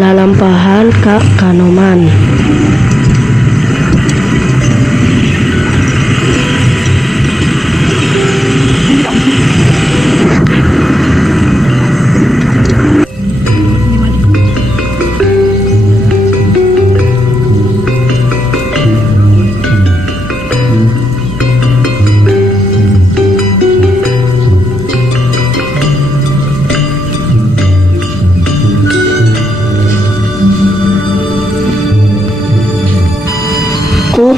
Lalampahan Kak Kanoman.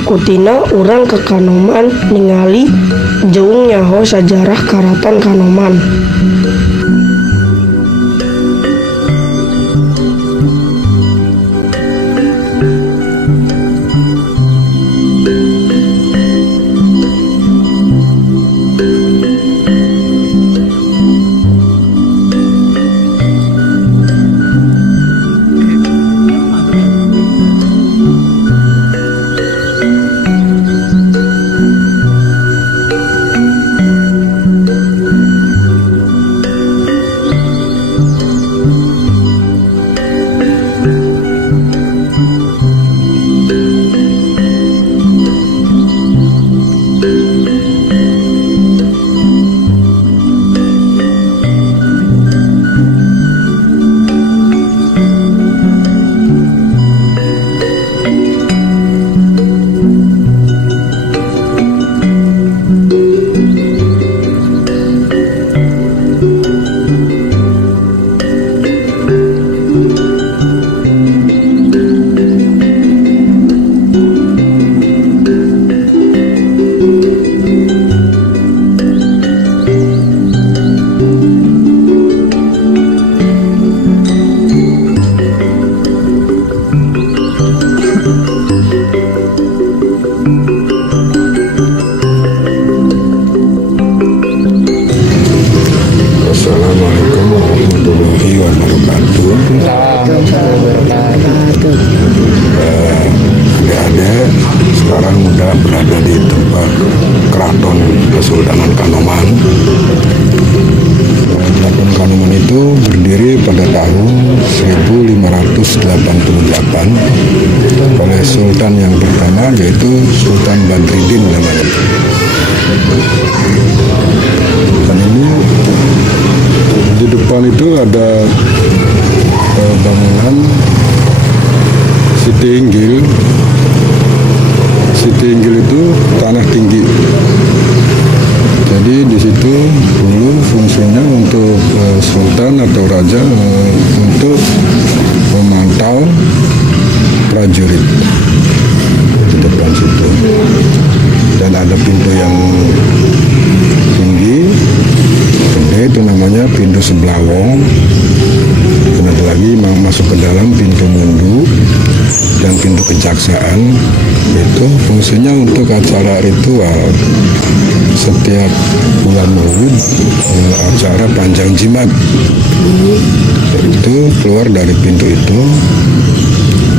Kutina urang ke Kanoman ningali jeung nyaho sajarah Karaton Kanoman. Adik-adik sekarang udah berada di tempat Keraton Kesultanan Kanoman. Keraton Kanoman itu berdiri pada tahun 1588 oleh Sultan yang pertama, yaitu Sultan Badriddin namanya. Dan ini di depan itu ada bangunan Siti Inggil. Siti Inggil itu tanah tinggi. Jadi di situ dulu fungsinya untuk sultan atau raja untuk memantau prajurit di depan situ. Dan ada pintu yang tinggi, gede, itu namanya pintu Seblawong. Dan ada lagi masuk ke dalam pintu Mundu dan pintu Kejaksaan. Itu fungsinya untuk acara ritual. Setiap bulan Maulid, acara panjang jimat itu keluar dari pintu itu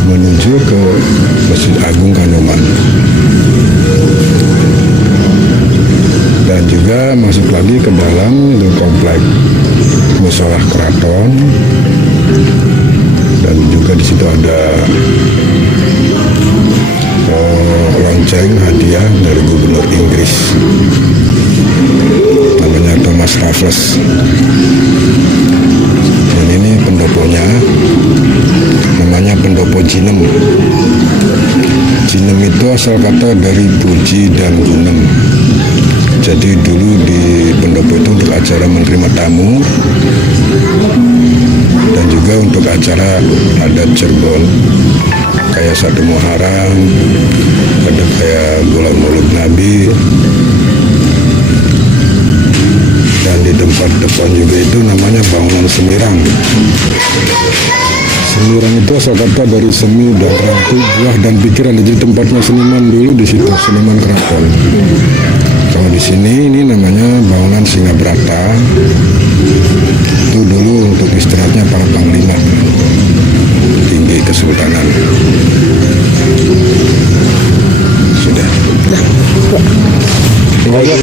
menuju ke Masjid Agung Kanoman, dan juga masuk lagi ke dalam itu komplek Musholah Keraton, dan juga di situ ada lonceng hadiah dari Gubernur Inggris namanya Thomas Raffles. Dan ini pendoponya namanya pendopo Jinem. Jinem itu asal kata dari puji dan gunem. Jadi dulu di pendopo itu untuk acara menerima tamu dan juga untuk acara adat Cirebon kayak Satu Muharram, ada kayak bulan Maulid Nabi. Dan di tempat depan juga itu namanya bangunan Semirang. Semirang itu asal kata dari semi dan rangku, buah dan pikiran. Jadi tempatnya seniman dulu di situ, seniman keraton. Kalau di sini ini namanya bangunan Singabrata. Itu dulu untuk istirahatnya para panglima tinggi kesultanan. Sudah. Kemudian